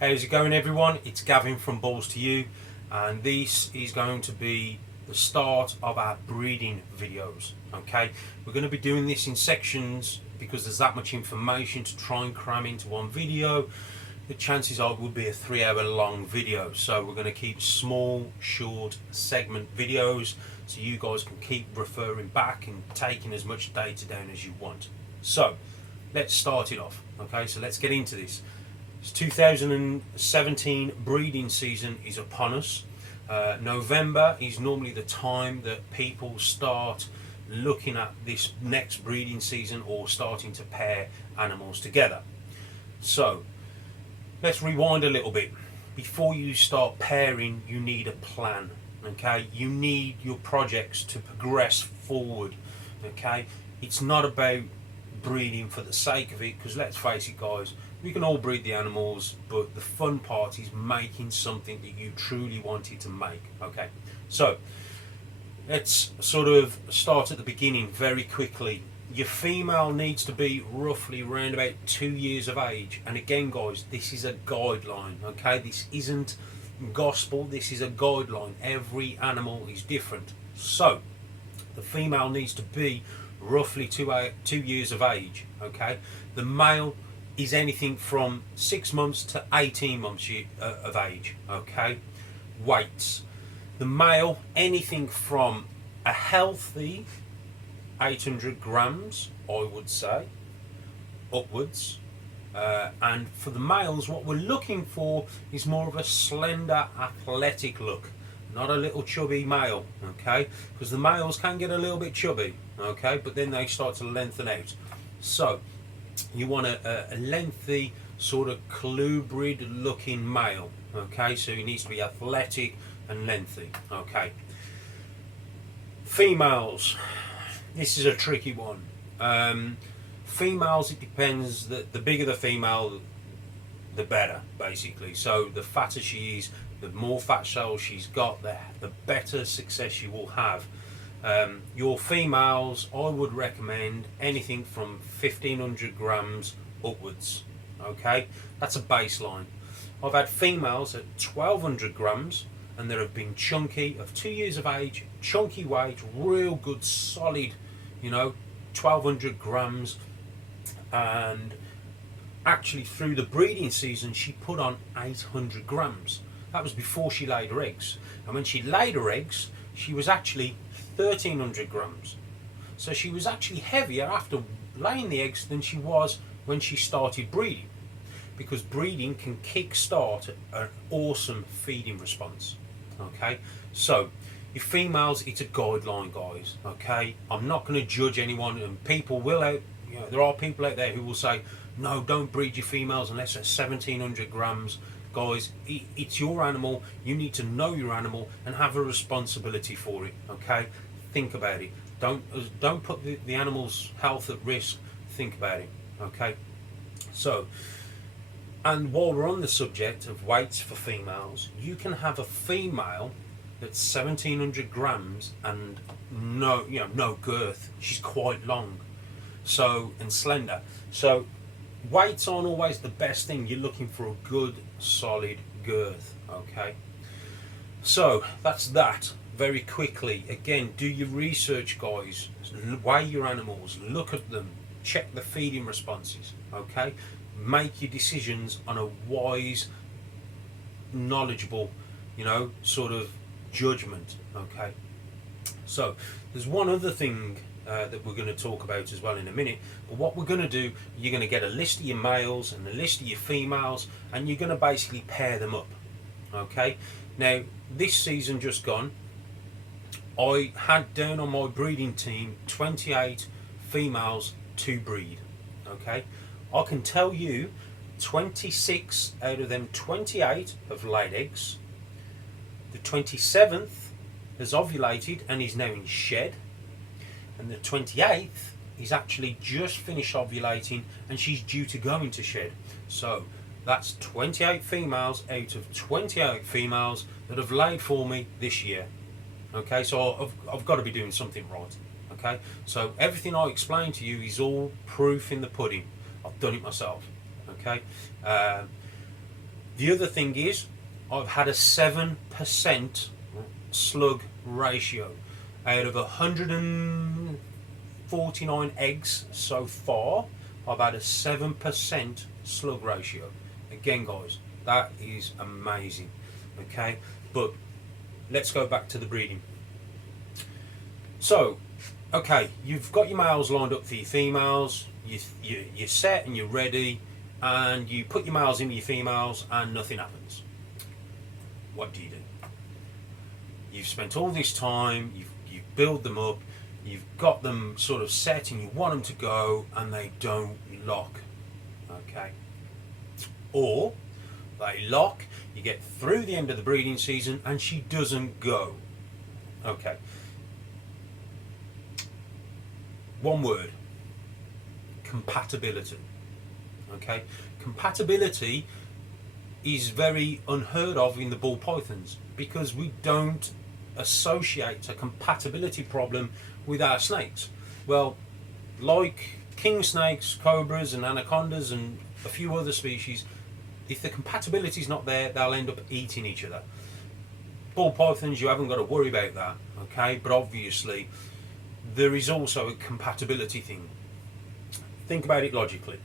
How's it going, everyone? It's Gavin from Balls to You, and this is going to be the start of our breeding videos. Okay, we're going to be doing this in sections because there's that much information to try and cram into one video. The chances are it will be a 3-hour long video, so we're going to keep small, short segment videos so you guys can keep referring back and taking as much data down as you want. So let's start it off. Okay, so let's get into this. This 2017 breeding season is upon us. November is normally the time that people start looking at this next breeding season or starting to pair animals together. So let's rewind a little bit. Before you start pairing, you need a plan. Okay, you need your projects to progress forward. Okay, it's not about breeding for the sake of it, because let's face it, guys, we can all breed the animals, but the fun part is making something that you truly wanted to make. Okay, so let's sort of start at the beginning very quickly. Your female needs to be roughly around about 2 years of age, and again, guys, this is a guideline. Okay, this isn't gospel, this is a guideline. Every animal is different, so the female needs to be roughly 2 years of age. Okay, the male is anything from 6 months to 18 months of age. Okay, weights, the male anything from a healthy 800 grams, I would say, upwards. And for the males, what we're looking for is more of a slender, athletic look, not a little chubby male. Okay, because the males can get a little bit chubby. Okay, but then they start to lengthen out. So you want a lengthy, sort of colubrid looking male. Okay, so he needs to be athletic and lengthy. Okay, females, this is a tricky one. Females, it depends. The bigger the female, the better, basically. So the fatter she is, the more fat cells she's got, the better success you will have. Your females, I would recommend anything from 1500 grams upwards. Okay, that's a baseline. I've had females at 1200 grams, and there have been chunky, of 2 years of age, chunky weight, real good, solid, 1200 grams. And actually, through the breeding season, she put on 800 grams. That was before she laid her eggs. And when she laid her eggs, she was actually 1300 grams. So she was actually heavier after laying the eggs than she was when she started breeding, because breeding can kick-start an awesome feeding response. Okay, so your females, it's a guideline, guys. Okay, I'm not going to judge anyone, and people will there are people out there who will say, no, don't breed your females unless they're 1700 grams. Guys, it's your animal. You need to know your animal and have a responsibility for it. Okay, think about it. Don't put the animal's health at risk. Think about it. Okay, so, and while we're on the subject of weights for females, you can have a female that's 1700 grams and no girth. She's quite long, so, and slender. So weights aren't always the best thing. You're looking for a good solid girth. Okay, so that's that. Very quickly, again, do your research, guys. Weigh your animals, look at them, check the feeding responses. Okay, make your decisions on a wise, knowledgeable, sort of judgment. Okay, so there's one other thing that we're going to talk about as well in a minute. But what we're going to do, you're going to get a list of your males and a list of your females, and you're going to basically pair them up. Okay, now this season just gone, I had down on my breeding team 28 females to breed. Okay, I can tell you 26 out of them 28 have laid eggs. The 27th has ovulated and is now in shed, and the 28th is actually just finished ovulating and she's due to go into shed. So that's 28 females out of 28 females that have laid for me this year. Okay, so I've got to be doing something right. Okay, so everything I explain to you is all proof in the pudding. I've done it myself. Okay, The other thing is, I've had a 7% slug ratio out of 149 eggs so far. I've had a 7% slug ratio. Again, guys, that is amazing. Okay, but let's go back to the breeding. So, okay, you've got your males lined up for your females. You're set and you're ready, and you put your males in with your females, and nothing happens. What do? You've spent all this time. You've built them up. You've got them sort of set, and you want them to go, and they don't lock. Okay, or they lock. You get through the end of the breeding season, and she doesn't go. Okay. One word: compatibility. Okay, compatibility is very unheard of in the ball pythons because we don't associate a compatibility problem with our snakes. Well, like king snakes, cobras and anacondas and a few other species, if the compatibility is not there, they'll end up eating each other. Ball pythons, you haven't got to worry about that. Okay, but obviously there is also a compatibility thing. Think about it logically.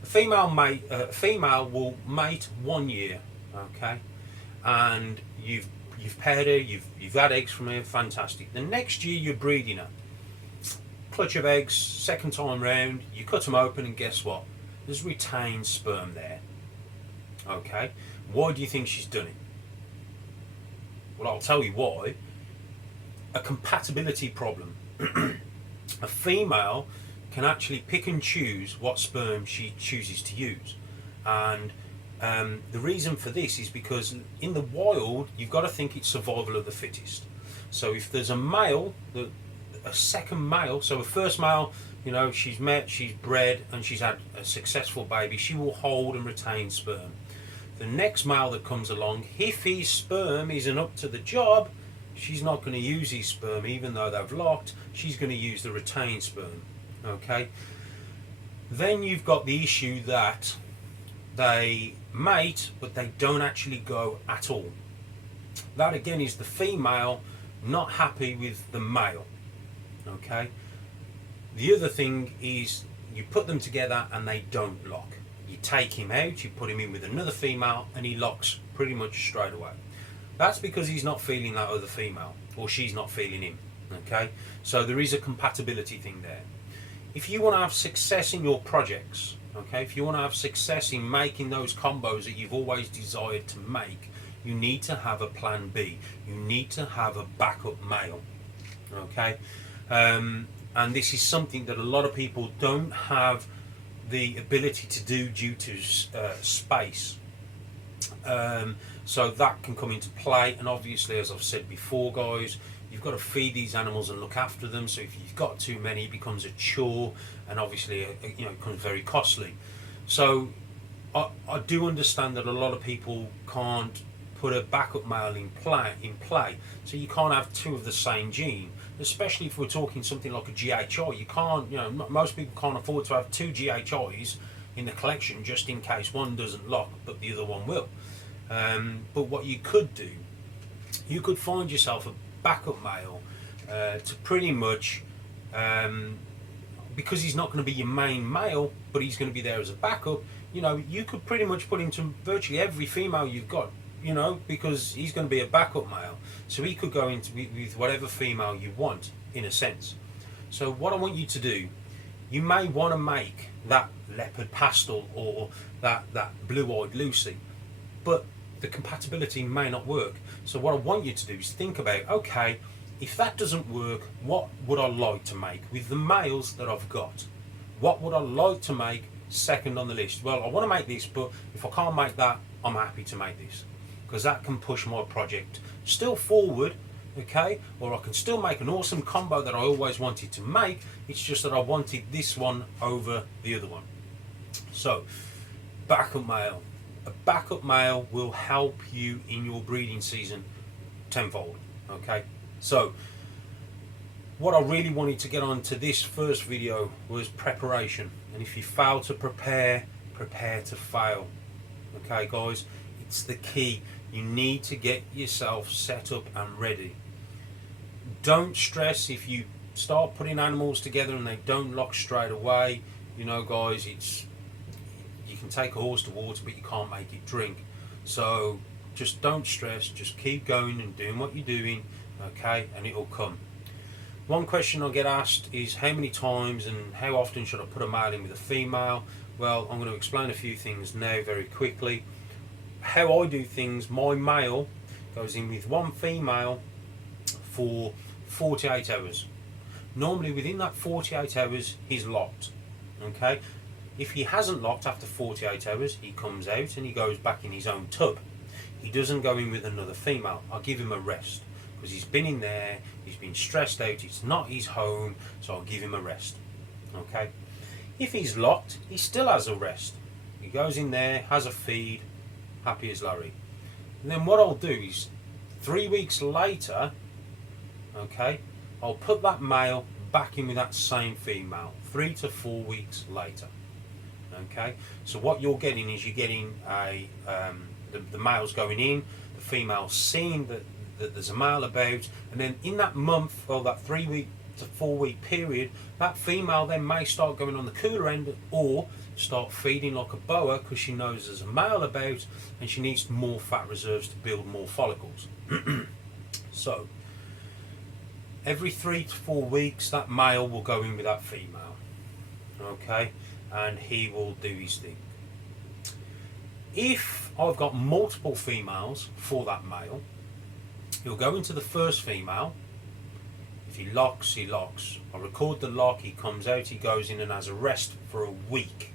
A female will mate 1 year, okay, and you've paired her, you've had eggs from her, fantastic. The next year you're breeding her, clutch of eggs, second time round, you cut them open, and guess what? There's retained sperm there. Okay, why do you think she's done it? Well, I'll tell you why. A compatibility problem. A female can actually pick and choose what sperm she chooses to use, and the reason for this is because in the wild you've got to think it's survival of the fittest. So if there's a male, a second male, so a first male, you know, she's met, she's bred, and she's had a successful baby, she will hold and retain sperm. The next male that comes along, if his sperm isn't up to the job, she's not going to use his sperm, even though they've locked. She's going to use the retained sperm. Okay, then you've got the issue that they mate but they don't actually go at all. That again is the female not happy with the male. Okay, the other thing is you put them together and they don't lock. You take him out, you put him in with another female, and he locks pretty much straight away. That's because he's not feeling that other female, or she's not feeling him. Okay, so there is a compatibility thing there. If you want to have success in your projects, okay, if you want to have success in making those combos that you've always desired to make, you need to have a plan B. You need to have a backup male. Okay, and this is something that a lot of people don't have the ability to do due to space. So that can come into play, and obviously, as I've said before, guys, you've got to feed these animals and look after them. So if you've got too many, it becomes a chore, and obviously, you know, it becomes very costly. So I do understand that a lot of people can't put a backup male in play. So you can't have two of the same gene, especially if we're talking something like a GHI. You can't, you know, most people can't afford to have two GHIs in the collection just in case one doesn't lock, but the other one will. But what you could do, you could find yourself a backup male to pretty much, because he's not going to be your main male, but he's going to be there as a backup. You know, you could pretty much put into virtually every female you've got, you know, because he's going to be a backup male. So he could go into with whatever female you want, in a sense. So what I want you to do, you may want to make that leopard pastel or that blue-eyed Lucy, but the compatibility may not work. So what I want you to do is think about, okay, if that doesn't work, what would I like to make with the males that I've got? What would I like to make second on the list? Well, I want to make this, but if I can't make that, I'm happy to make this, because that can push my project still forward, okay? Or I can still make an awesome combo that I always wanted to make. It's just that I wanted this one over the other one. So, backup male. A backup male will help you in your breeding season tenfold, okay? So, what I really wanted to get on to this first video was preparation. And if you fail to prepare, prepare to fail. Okay, guys? It's the key. You need to get yourself set up and ready. Don't stress if you start putting animals together and they don't lock straight away. You know, guys, you can take a horse to water, but you can't make it drink. So just don't stress. Just keep going and doing what you're doing, okay, and it'll come. One question I get asked is how many times and how often should I put a male in with a female? Well, I'm going to explain a few things now very quickly. How I do things, my male goes in with one female for 48 hours. Normally within that 48 hours he's locked, okay? If he hasn't locked after 48 hours, he comes out and he goes back in his own tub. He doesn't go in with another female. I'll give him a rest because he's been in there, he's been stressed out, it's not his home, so I'll give him a rest, okay? If he's locked, he still has a rest. He goes in there, has a feed, happy as Larry. And then what I'll do is 3 weeks later, okay, I'll put that male back in with that same female 3 to 4 weeks later. Okay, so what you're getting is you're getting the male's going in, the female's seeing that there's a male about, and then in that month or that 3 week to 4 week period, that female then may start going on the cooler end or start feeding like a boa because she knows there's a male about and she needs more fat reserves to build more follicles. So every 3 to 4 weeks that male will go in with that female, okay, and he will do his thing. If I've got multiple females for that male, he'll go into the first female. If he locks, he locks. I record the lock, he comes out, he goes in and has a rest for a week,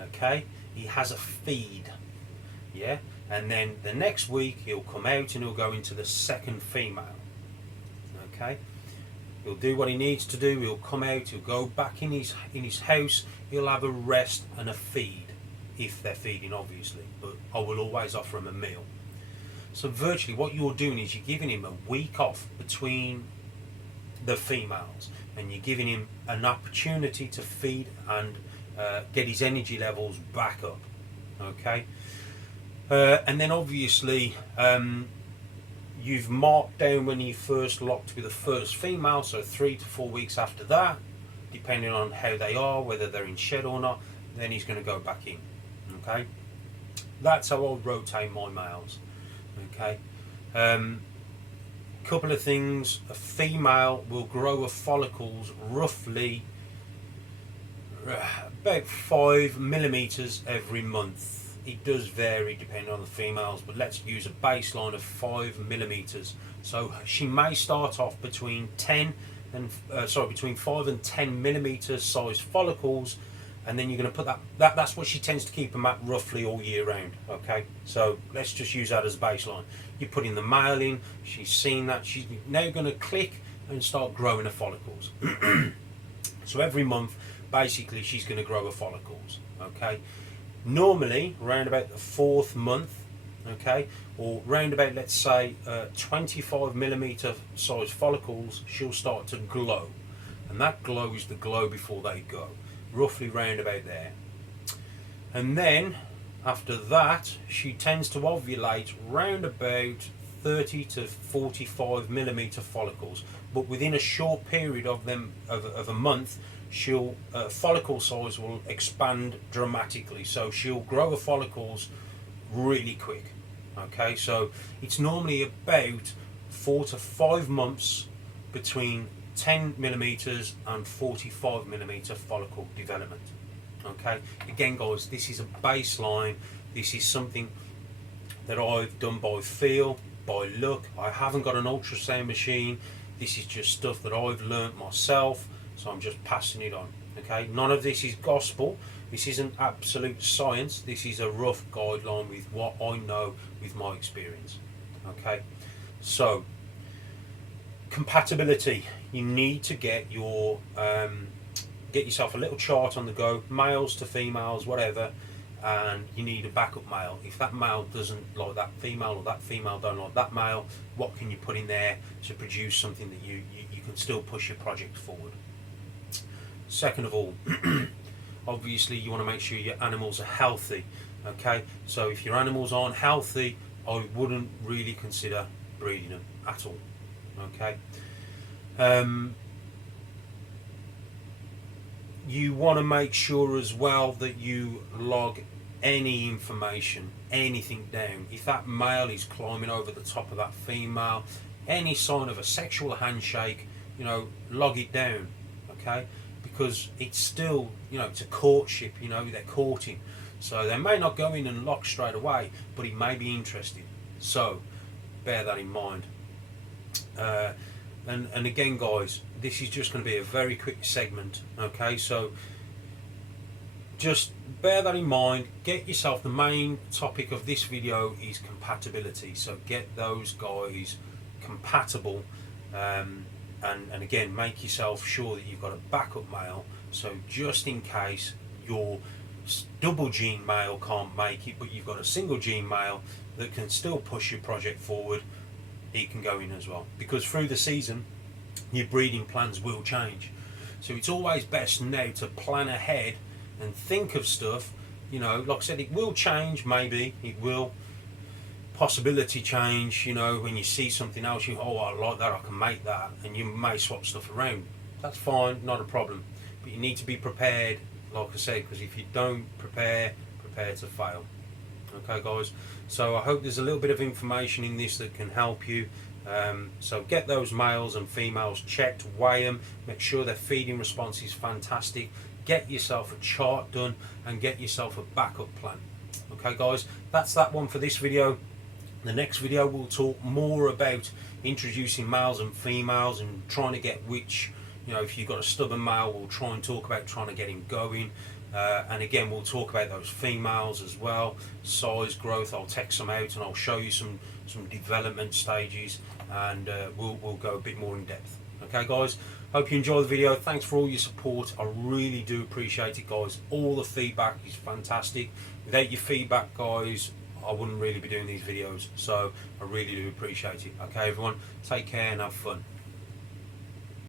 okay, he has a feed, yeah, and then the next week he'll come out and he'll go into the second female, okay. He'll do what he needs to do, he'll come out, he'll go back in his house, he'll have a rest and a feed, if they're feeding obviously, but I will always offer him a meal. So virtually what you're doing is you're giving him a week off between the females and you're giving him an opportunity to feed and get his energy levels back up, okay. And then obviously you've marked down when you first locked with the first female, so 3 to 4 weeks after that, depending on how they are, whether they're in shed or not, then he's going to go back in, okay. That's how I'll rotate my males, okay. Couple of things, a female will grow her follicles roughly about 5 millimeters every month. It does vary depending on the females, but let's use a baseline of 5 millimeters. So she may start off between 5 and 10 millimeters size follicles, and then you're going to put that's what she tends to keep them at roughly all year round, okay. So let's just use that as a baseline. You're putting the male in, she's seen that, she's now going to click and start growing her follicles. So every month basically she's going to grow her follicles, okay. Normally around about the 4th month, okay, or round about, let's say 25 millimeter size follicles, she'll start to glow, and that glow is the glow before they go, roughly round about there. And then after that she tends to ovulate round about 30 to 45 millimeter follicles, but within a short period of a month she'll follicle size will expand dramatically, so she'll grow her follicles really quick, okay. So it's normally about 4 to 5 months between 10 millimeters and 45 millimeter follicle development, okay. Again guys, this is a baseline, this is something that I've done by feel, by look. I haven't got an ultrasound machine, this is just stuff that I've learnt myself, so I'm just passing it on, okay. None of this is gospel, this isn't absolute science, this is a rough guideline with what I know with my experience, okay. So compatibility, you need to get your get yourself a little chart on the go, males to females, whatever, and you need a backup male. If that male doesn't like that female or that female don't like that male, what can you put in there to produce something that you can still push your project forward. Second of all, obviously you want to make sure your animals are healthy. Okay, so if your animals aren't healthy, I wouldn't really consider breeding them at all. Okay. You want to make sure as well that you log any information, anything down. If that male is climbing over the top of that female, any sign of a sexual handshake, log it down. Okay, because it's still, it's a courtship. They're courting, so they may not go in and lock straight away, but he may be interested. So bear that in mind. And again, guys, this is just going to be a very quick segment. Okay, so just bear that in mind. Get yourself, the main topic of this video is compatibility. So get those guys compatible, and again, make yourself sure that you've got a backup male. So just in case your double gene male can't make it, but you've got a single gene male that can still push your project forward, he can go in as well. Because through the season, your breeding plans will change. So it's always best now to plan ahead and think of stuff. Like I said, it will change, maybe it will. Possibility change, when you see something else, I like that, I can make that, and you may swap stuff around. That's fine, not a problem. But you need to be prepared, like I said, because if you don't prepare to fail. Okay, guys, so I hope there's a little bit of information in this that can help you. So get those males and females checked, weigh them, make sure their feeding response is fantastic, get yourself a chart done, and get yourself a backup plan. Okay, guys, that's that one for this video. The next video we'll talk more about introducing males and females and trying to get which, if you've got a stubborn male, we'll try and talk about trying to get him going. And again, we'll talk about those females as well, size, growth. I'll text them out and I'll show you some development stages, and we'll go a bit more in depth. Okay, guys, hope you enjoy the video. Thanks for all your support. I really do appreciate it, guys. All the feedback is fantastic. Without your feedback, guys, I wouldn't really be doing these videos, so I really do appreciate it. Okay, everyone, take care and have fun.